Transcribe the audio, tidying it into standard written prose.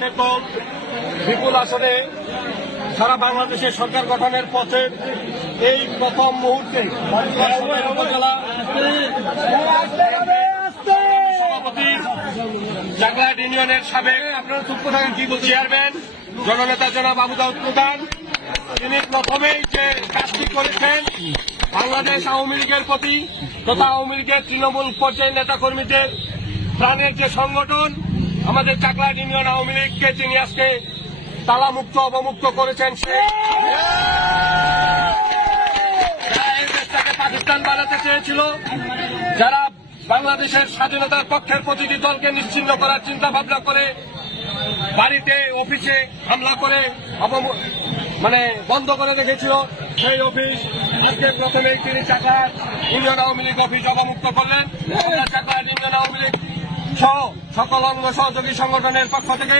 তেতুল বিপুল আসনে সারা বাংলাদেশের সরকার গঠনের পথে এই প্রথম মুহূর্তে উপজেলা সভাপতি চাকলাহাট ইউনিয়নের সাবেক আপনারা চুপ থাকেন কি বলছি চেয়ারম্যান জননেতা জনাব আবু দাউদ প্রধান, তিনি প্রথমেই যে কাজটি করেছেন বাংলাদেশ আওয়ামী লীগের প্রতি তথা আওয়ামী লীগের তৃণমূল পর্যায়ের নেতা কর্মীদের প্রাণের যে সংগঠন আমাদের চাকলাহাট ইউনিয়ন আওয়ামী লীগকে তিনি আজকে তালামুক্ত অবমুক্ত করেছেন। সেই এই দেশটাকে পাকিস্তান বানাতে চেয়েছিল, যারা বাংলাদেশের স্বাধীনতার পক্ষের প্রতিটি দলকে নিশ্চিহ্ন করার চিন্তা ভাবনা করে বাড়িতে অফিসে হামলা করে বন্ধ করে রেখেছিল, সেই অফিস আজকে প্রথমেই তিনি চাকলাহাট ইউনিয়ন আওয়ামী লীগ অফিস অবমুক্ত করলেন। চাকলাহাট ইউনিয়ন আওয়ামী লীগ সহ সকল অঙ্গ সহযোগী সংগঠনের পক্ষ থেকে